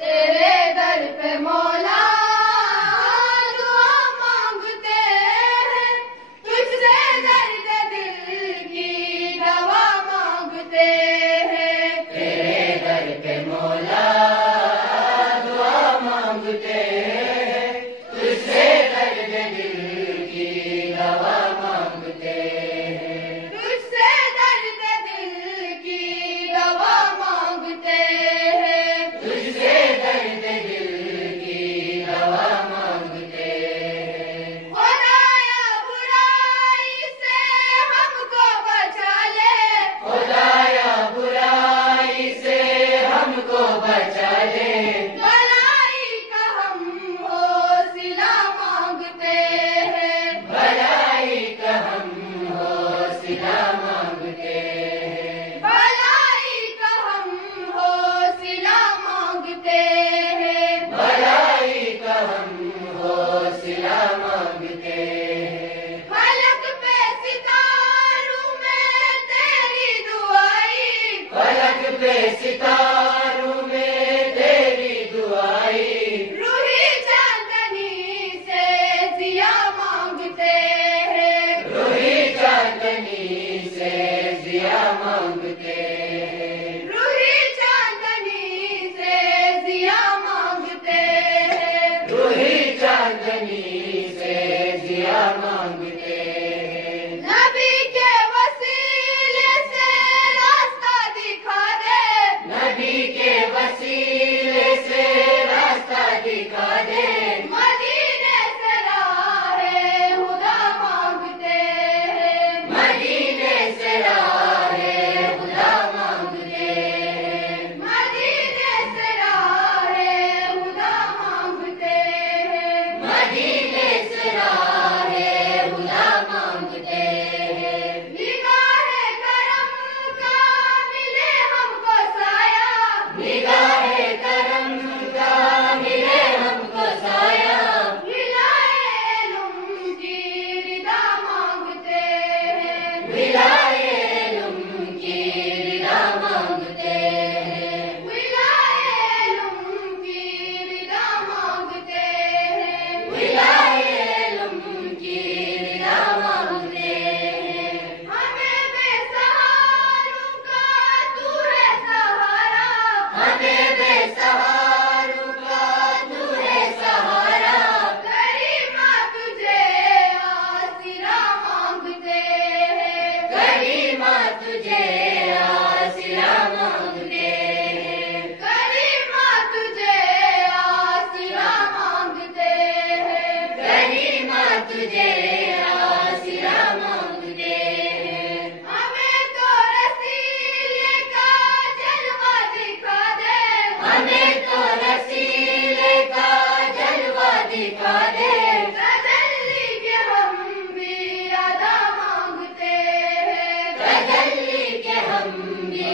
तेरे दर पे मौला दुआ मांगते हैं, तुझसे दर्द दिल की दवा मांगते हैं। तेरे दर पे मौला दुआ मांगते हैं, तुझसे दर्द दिल की दवा मांगते हैं। तुझसे दर्द दिल की दवा मांगते हैं। तुझसे दर्द दिल की दवा मांगते हैं। खुदाया बुराई से हमको बचा ले, खुदाया बुराई से हमको बचा ले, भलाई का हम हौसला मांगते हैं। भलाई का हम हौसला मांगते हैं। भलाई का हम हौसला मांगते हैं। भलाई का हम हौसला मांगते हैं। फलक पे सितारों में तेरी दुआई, फलक पे सितारों में तेरी दुआई, रूही चांदनी से जिया मांगते हैं। रूही चांदनी से जिया मांगते हैं। रूही चांदनी से जिया मांगते हैं। रूही चांदनी से जिया मांगते हैं। नबी के वसीले से रास्ता दिखा दे, नबी के वसीले से रास्ता दिखा दे, मदीने से राहे हुदा मांगते हैं। मदीने से राहे खुदा मांगते हैं। मदीने से राहे हुदा मांगते हैं। मदीने से राहे खुदा मांगते हैं। निगाहे करम का मिले हमको साया, निगाहे करम का मिले हमको साया, विलाए इल्म की रिदा मांगते हैं। विलाए इल्म की रिदा मांगते हैं। विलाए इल्म की रिदा मांगते हैं। विलाए इल्म की रिदा मांगते हैं। हमें बेसहारों का तू है सहारा, हमें बेसहारों का तू है सहारा, करीमा तुझे आसिरा मांगते हैं। करीमा तुझे आसिरा मांगते हैं। करीमा तुझे आसिरा मांगते हैं। करीमा तुझे आसिरा मांगते हैं। हमें तो रसीले का जलवा दिखा दे, हमें तो रसीले का जलवा दिखा दे, तजल्ली के हम भी अदा मांगते हैं। तजल्ली के हम भी